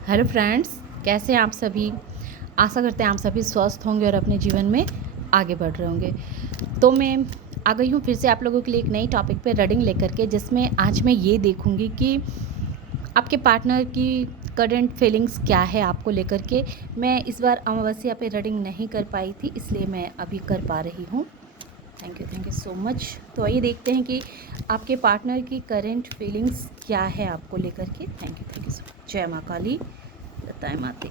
Hello friends, कैसे हैं आप सभी। आशा करते हैं आप सभी स्वस्थ होंगे और अपने जीवन में आगे बढ़ रहे होंगे। तो मैं आ गई हूँ फिर से आप लोगों के लिए एक नई टॉपिक पे रीडिंग लेकर के, जिसमें आज मैं ये देखूँगी कि आपके पार्टनर की करंट फीलिंग्स क्या है आपको लेकर के। मैं इस बार अमावस्या पे रीडिंग नहीं कर पाई थी, इसलिए मैं अभी कर पा रही हूँ। Thank you so much. तो आइए देखते हैं कि आपके पार्टनर की करंट फीलिंग्स क्या है आपको लेकर के। Thank you so much. जय माँ काली, लताएं माते।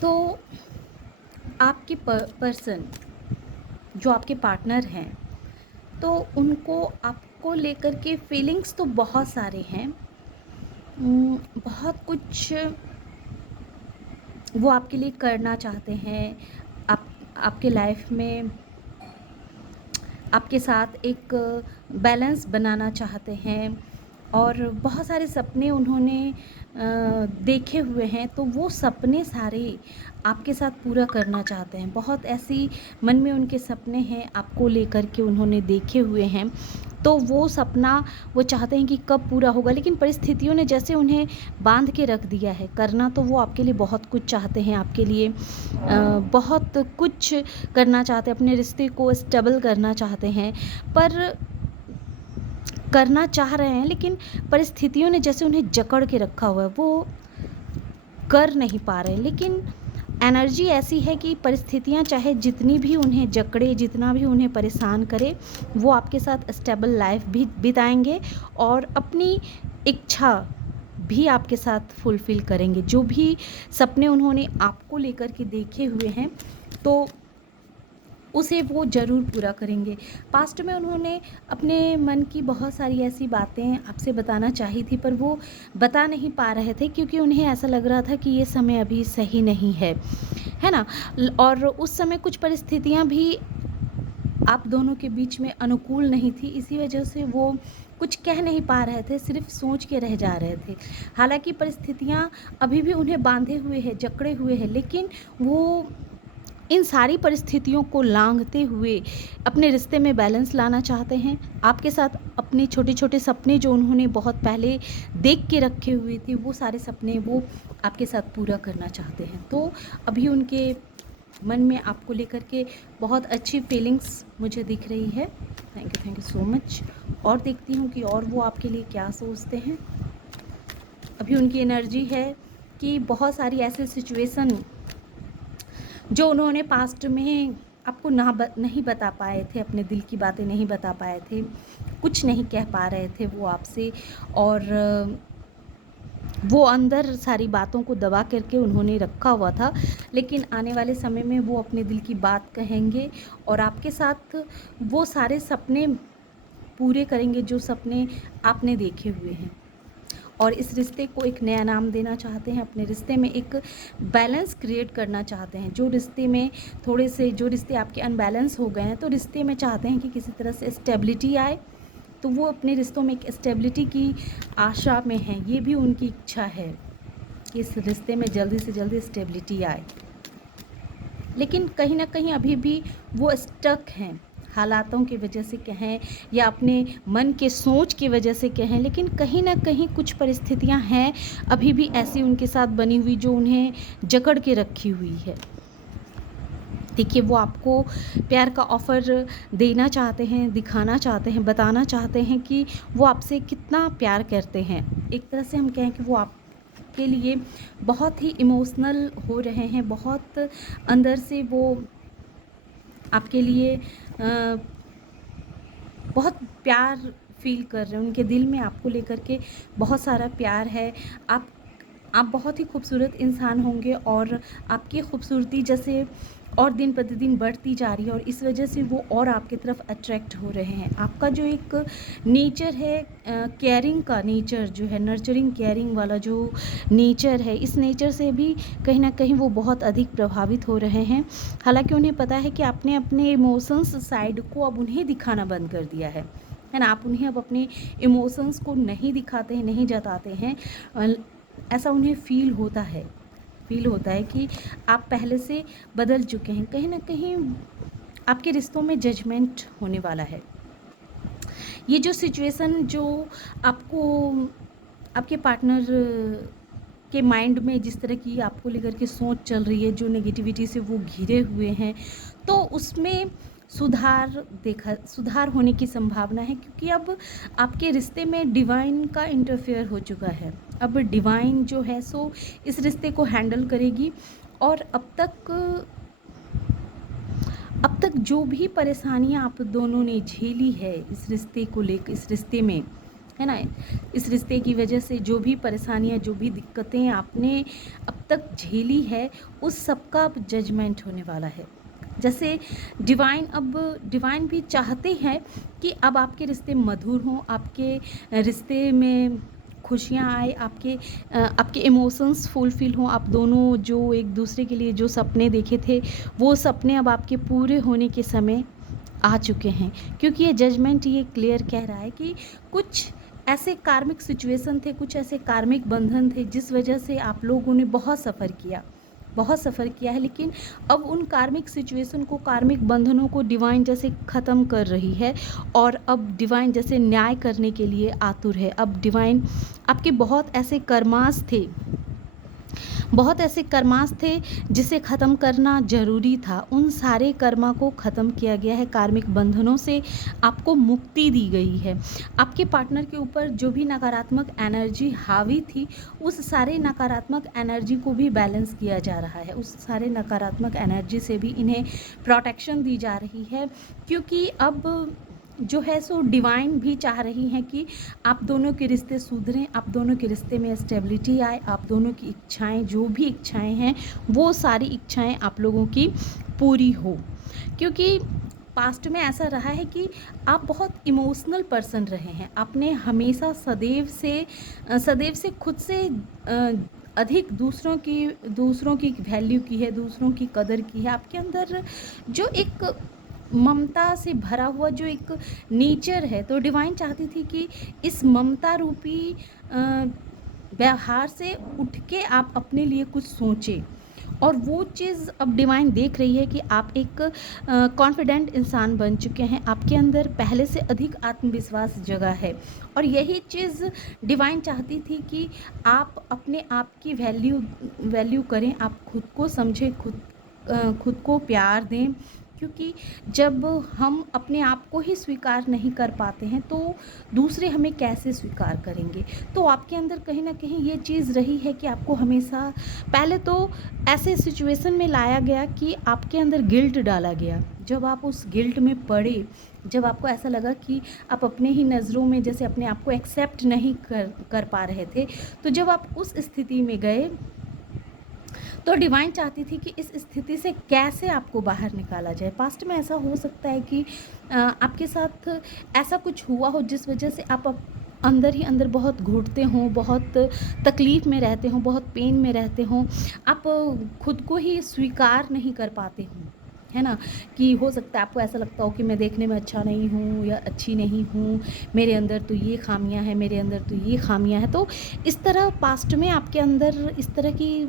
तो आपके पर्सन जो आपके पार्टनर हैं, तो उनको आपको लेकर के फीलिंग्स तो बहुत सारे हैं। बहुत कुछ वो आपके लिए करना चाहते हैं। आप आपके लाइफ में आपके साथ एक बैलेंस बनाना चाहते हैं और बहुत सारे सपने उन्होंने देखे हुए हैं, तो वो सपने सारे आपके साथ पूरा करना चाहते हैं। बहुत ऐसी मन में उनके सपने हैं आपको लेकर के उन्होंने देखे हुए हैं, तो वो सपना वो चाहते हैं कि कब पूरा होगा, लेकिन परिस्थितियों ने जैसे उन्हें बांध के रख दिया है। करना तो वो आपके लिए बहुत कुछ चाहते हैं, आपके लिए बहुत कुछ करना चाहते हैं, अपने रिश्ते को स्टेबल करना चाहते हैं, पर करना चाह रहे हैं, लेकिन परिस्थितियों ने जैसे उन्हें जकड़ के रखा हुआ है, वो कर नहीं पा रहे हैं। लेकिन एनर्जी ऐसी है कि परिस्थितियां चाहे जितनी भी उन्हें जकड़े, जितना भी उन्हें परेशान करे, वो आपके साथ स्टेबल लाइफ भी बिताएंगे और अपनी इच्छा भी आपके साथ फुलफ़िल करेंगे। जो भी सपने उन्होंने आपको लेकर के देखे हुए हैं, तो उसे वो ज़रूर पूरा करेंगे। पास्ट में उन्होंने अपने मन की बहुत सारी ऐसी बातें आपसे बताना चाही थी, पर वो बता नहीं पा रहे थे, क्योंकि उन्हें ऐसा लग रहा था कि ये समय अभी सही नहीं है ना। और उस समय कुछ परिस्थितियाँ भी आप दोनों के बीच में अनुकूल नहीं थी, इसी वजह से वो कुछ कह नहीं पा रहे थे, सिर्फ सोच के रह जा रहे थे। हालांकि परिस्थितियाँ अभी भी उन्हें बांधे हुए हैं, जकड़े हुए हैं, लेकिन वो इन सारी परिस्थितियों को लांघते हुए अपने रिश्ते में बैलेंस लाना चाहते हैं। आपके साथ अपने छोटे छोटे सपने जो उन्होंने बहुत पहले देख के रखे हुए थे, वो सारे सपने वो आपके साथ पूरा करना चाहते हैं। तो अभी उनके मन में आपको लेकर के बहुत अच्छी फीलिंग्स मुझे दिख रही है। Thank you so much. और देखती हूँ कि और वो आपके लिए क्या सोचते हैं। अभी उनकी एनर्जी है कि बहुत सारी ऐसे सिचुएशन जो उन्होंने पास्ट में आपको नहीं बता पाए थे, अपने दिल की बातें नहीं बता पाए थे, कुछ नहीं कह पा रहे थे वो आपसे, और वो अंदर सारी बातों को दबा करके उन्होंने रखा हुआ था। लेकिन आने वाले समय में वो अपने दिल की बात कहेंगे और आपके साथ वो सारे सपने पूरे करेंगे जो सपने आपने देखे हुए हैं। और इस रिश्ते को एक नया नाम देना चाहते हैं, अपने रिश्ते में एक बैलेंस क्रिएट करना चाहते हैं। जो रिश्ते में जो रिश्ते आपके अनबैलेंस हो गए हैं, तो रिश्ते में चाहते हैं कि किसी तरह से स्टेबिलिटी आए। तो वो अपने रिश्तों में एक स्टेबिलिटी की आशा में हैं। ये भी उनकी इच्छा है कि इस रिश्ते में जल्दी से जल्दी स्टेबिलिटी आए, लेकिन कहीं ना कहीं अभी भी वो स्टक हैं, हालातों की वजह से कहें या अपने मन के सोच की वजह से कहें, लेकिन कहीं ना कहीं कुछ परिस्थितियां हैं अभी भी ऐसी उनके साथ बनी हुई जो उन्हें जकड़ के रखी हुई है। देखिए, वो आपको प्यार का ऑफ़र देना चाहते हैं, दिखाना चाहते हैं, बताना चाहते हैं कि वो आपसे कितना प्यार करते हैं। एक तरह से हम कहें कि वो आपके लिए बहुत ही इमोशनल हो रहे हैं, बहुत अंदर से वो आपके लिए बहुत प्यार फ़ील कर रहे हैं। उनके दिल में आपको लेकर के बहुत सारा प्यार है। आप बहुत ही खूबसूरत इंसान होंगे और आपकी खूबसूरती जैसे और दिन प्रतिदिन बढ़ती जा रही है, और इस वजह से वो और आपकी तरफ अट्रैक्ट हो रहे हैं। आपका जो एक नेचर है, केयरिंग का नेचर जो है, नर्चरिंग केयरिंग वाला जो नेचर है, इस नेचर से भी कहीं ना कहीं वो बहुत अधिक प्रभावित हो रहे हैं। हालांकि उन्हें पता है कि आपने अपने इमोशंस साइड को अब उन्हें दिखाना बंद कर दिया है ना। आप उन्हें अब अपने इमोशंस को नहीं दिखाते हैं, नहीं जताते हैं। ऐसा उन्हें फील होता है, फील होता है कि आप पहले से बदल चुके हैं। कहीं न कहीं आपके रिश्तों में जजमेंट होने वाला है। ये जो सिचुएशन जो आपको आपके पार्टनर के माइंड में जिस तरह की आपको लेकर के सोच चल रही है, जो नेगेटिविटी से वो घिरे हुए हैं, तो उसमें सुधार होने की संभावना है, क्योंकि अब आपके रिश्ते में डिवाइन का इंटरफेयर हो चुका है। अब डिवाइन जो है सो इस रिश्ते को हैंडल करेगी, और अब तक जो भी परेशानियां आप दोनों ने झेली है इस रिश्ते को लेकर, इस रिश्ते में, है ना, इस रिश्ते की वजह से जो भी परेशानियां, जो भी दिक्कतें आपने अब तक झेली है, उस सब का अब जजमेंट होने वाला है। जैसे डिवाइन भी चाहते हैं कि अब आपके रिश्ते मधुर हों, आपके रिश्ते में खुशियाँ आए, आपके इमोशंस फुलफिल हों, आप दोनों जो एक दूसरे के लिए जो सपने देखे थे, वो सपने अब आपके पूरे होने के समय आ चुके हैं। क्योंकि ये जजमेंट ये क्लियर कह रहा है कि कुछ ऐसे कार्मिक सिचुएशन थे, कुछ ऐसे कार्मिक बंधन थे जिस वजह से आप लोगों ने बहुत सफ़र किया है, लेकिन अब उन कार्मिक सिचुएशन को, कार्मिक बंधनों को डिवाइन जैसे ख़त्म कर रही है, और अब डिवाइन जैसे न्याय करने के लिए आतुर है। अब डिवाइन आपके बहुत ऐसे कर्मास थे जिसे ख़त्म करना ज़रूरी था। उन सारे कर्मा को ख़त्म किया गया है, कार्मिक बंधनों से आपको मुक्ति दी गई है। आपके पार्टनर के ऊपर जो भी नकारात्मक एनर्जी हावी थी, उस सारे नकारात्मक एनर्जी को भी बैलेंस किया जा रहा है। उस सारे नकारात्मक एनर्जी से भी इन्हें प्रोटेक्शन दी जा रही है, क्योंकि अब जो है सो डिवाइन भी चाह रही हैं कि आप दोनों के रिश्ते सुधरें, आप दोनों के रिश्ते में स्टेबिलिटी आए, आप दोनों की इच्छाएं, जो भी इच्छाएं हैं, वो सारी इच्छाएं आप लोगों की पूरी हो। क्योंकि पास्ट में ऐसा रहा है कि आप बहुत इमोशनल पर्सन रहे हैं। आपने हमेशा सदैव से खुद से अधिक दूसरों की वैल्यू की है, दूसरों की कदर की है। आपके अंदर जो एक ममता से भरा हुआ जो एक नेचर है, तो डिवाइन चाहती थी कि इस ममता रूपी व्यवहार से उठ के आप अपने लिए कुछ सोचें। और वो चीज़ अब डिवाइन देख रही है कि आप एक कॉन्फिडेंट इंसान बन चुके हैं, आपके अंदर पहले से अधिक आत्मविश्वास जगा है। और यही चीज़ डिवाइन चाहती थी कि आप अपने आप की वैल्यू करें, आप खुद को समझें, खुद को प्यार दें। क्योंकि जब हम अपने आप को ही स्वीकार नहीं कर पाते हैं, तो दूसरे हमें कैसे स्वीकार करेंगे। तो आपके अंदर कहीं ना कहीं ये चीज़ रही है कि आपको हमेशा, पहले तो ऐसे सिचुएशन में लाया गया कि आपके अंदर गिल्ट डाला गया। जब आप उस गिल्ट में पड़े, जब आपको ऐसा लगा कि आप अपने ही नज़रों में जैसे अपने आप को एक्सेप्ट नहीं कर पा रहे थे, तो जब आप उस स्थिति में गए, तो डिवाइन चाहती थी कि इस स्थिति से कैसे आपको बाहर निकाला जाए। पास्ट में ऐसा हो सकता है कि आपके साथ ऐसा कुछ हुआ हो जिस वजह से आप अंदर ही अंदर बहुत घुटते हों, बहुत तकलीफ़ में रहते हों, बहुत पेन में रहते हों, आप खुद को ही स्वीकार नहीं कर पाते हों, है ना। कि हो सकता है आपको ऐसा लगता हो कि मैं देखने में अच्छा नहीं हूँ या अच्छी नहीं हूँ, मेरे अंदर तो ये खामियां हैं, मेरे अंदर तो ये खामियां हैं। तो इस तरह पास्ट में आपके अंदर इस तरह की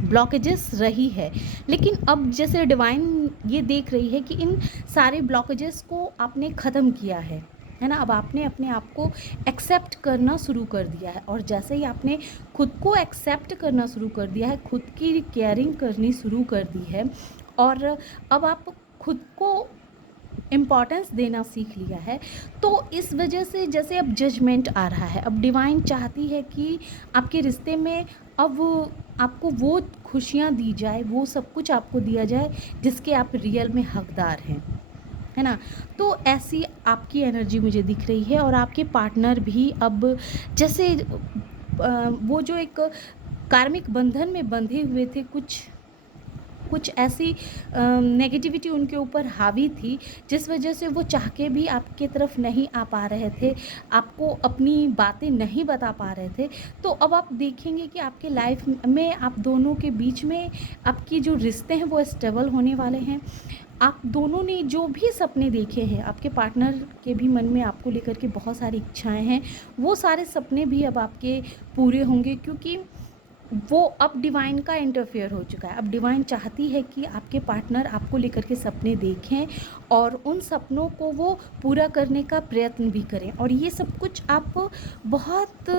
ब्लॉकेजेस रही है। लेकिन अब जैसे डिवाइन ये देख रही है कि इन सारे ब्लॉकेजेस को आपने ख़त्म किया है ना। अब आपने अपने आप को एक्सेप्ट करना शुरू कर दिया है, और जैसे ही आपने खुद को एक्सेप्ट करना शुरू कर दिया है, खुद की केयरिंग करनी शुरू कर दी है, और अब आप खुद को इम्पॉर्टेंस देना सीख लिया है, तो इस वजह से जैसे अब जजमेंट आ रहा है। अब डिवाइन चाहती है कि आपके रिश्ते में अब आपको वो खुशियाँ दी जाए, वो सब कुछ आपको दिया जाए जिसके आप रियल में हकदार हैं, है ना। तो ऐसी आपकी एनर्जी मुझे दिख रही है। और आपके पार्टनर भी अब जैसे वो जो एक कार्मिक बंधन में बंधे हुए थे, कुछ ऐसी नेगेटिविटी उनके ऊपर हावी थी जिस वजह से वो चाह के भी आपके तरफ नहीं आ पा रहे थे, आपको अपनी बातें नहीं बता पा रहे थे। तो अब आप देखेंगे कि आपके लाइफ में आप दोनों के बीच में आपकी जो रिश्ते हैं वो स्टेबल होने वाले हैं। आप दोनों ने जो भी सपने देखे हैं, आपके पार्टनर के भी मन में आपको लेकर के बहुत सारी इच्छाएं हैं, वो सारे सपने भी अब आपके पूरे होंगे। क्योंकि वो अब डिवाइन का इंटरफेयर हो चुका है। अब डिवाइन चाहती है कि आपके पार्टनर आपको लेकर के सपने देखें और उन सपनों को वो पूरा करने का प्रयत्न भी करें, और ये सब कुछ आप बहुत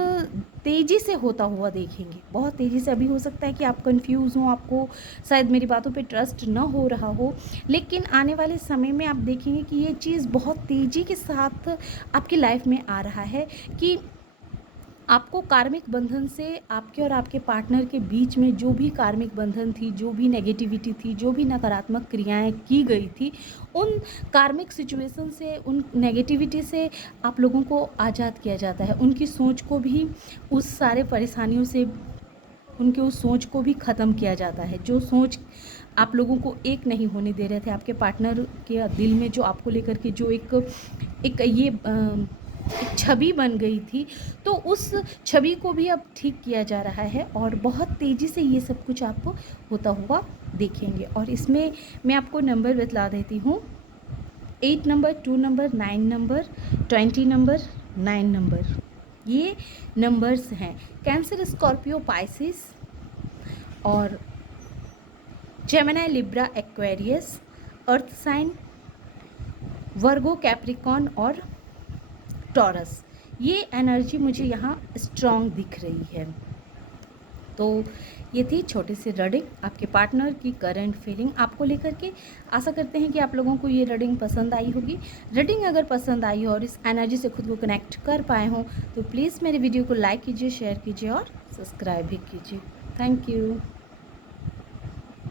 तेज़ी से होता हुआ देखेंगे, बहुत तेज़ी से। अभी हो सकता है कि आप कंफ्यूज हों, आपको शायद मेरी बातों पे ट्रस्ट ना हो रहा हो, लेकिन आने वाले समय में आप देखेंगे कि ये चीज़ बहुत तेज़ी के साथ आपकी लाइफ में आ रहा है कि आपको कार्मिक बंधन से, आपके और आपके पार्टनर के बीच में जो भी कार्मिक बंधन थी, जो भी नेगेटिविटी थी, जो भी नकारात्मक क्रियाएं की गई थी, उन कार्मिक सिचुएशन से, उन नेगेटिविटी से आप लोगों को आज़ाद किया जाता है। उनकी सोच को भी, उस सारे परेशानियों से, उनके उस सोच को भी ख़त्म किया जाता है। जो सोच आप लोगों को एक नहीं होने दे रहे थे, आपके पार्टनर के दिल में जो आपको लेकर के जो एक छवि बन गई थी, तो उस छवि को भी अब ठीक किया जा रहा है, और बहुत तेज़ी से ये सब कुछ आप होता हुआ देखेंगे। और इसमें मैं आपको नंबर बतला देती हूँ, 8 number, 2 number, 9 number, 20 number, 9 number, ये नंबर्स हैं। कैंसर, स्कॉर्पियो, पाइसिस और Gemini, Libra, Aquarius, earth sign, Virgo, Capricorn और टॉरस, ये एनर्जी मुझे यहाँ स्ट्रॉन्ग दिख रही है। तो ये थी छोटी सी रीडिंग आपके पार्टनर की करंट फीलिंग आपको लेकर के। आशा करते हैं कि आप लोगों को ये रीडिंग पसंद आई होगी। रीडिंग अगर पसंद आई हो और इस एनर्जी से खुद को कनेक्ट कर पाए हों तो प्लीज़ मेरे वीडियो को लाइक कीजिए, शेयर कीजिए और सब्सक्राइब भी कीजिए। Thank you.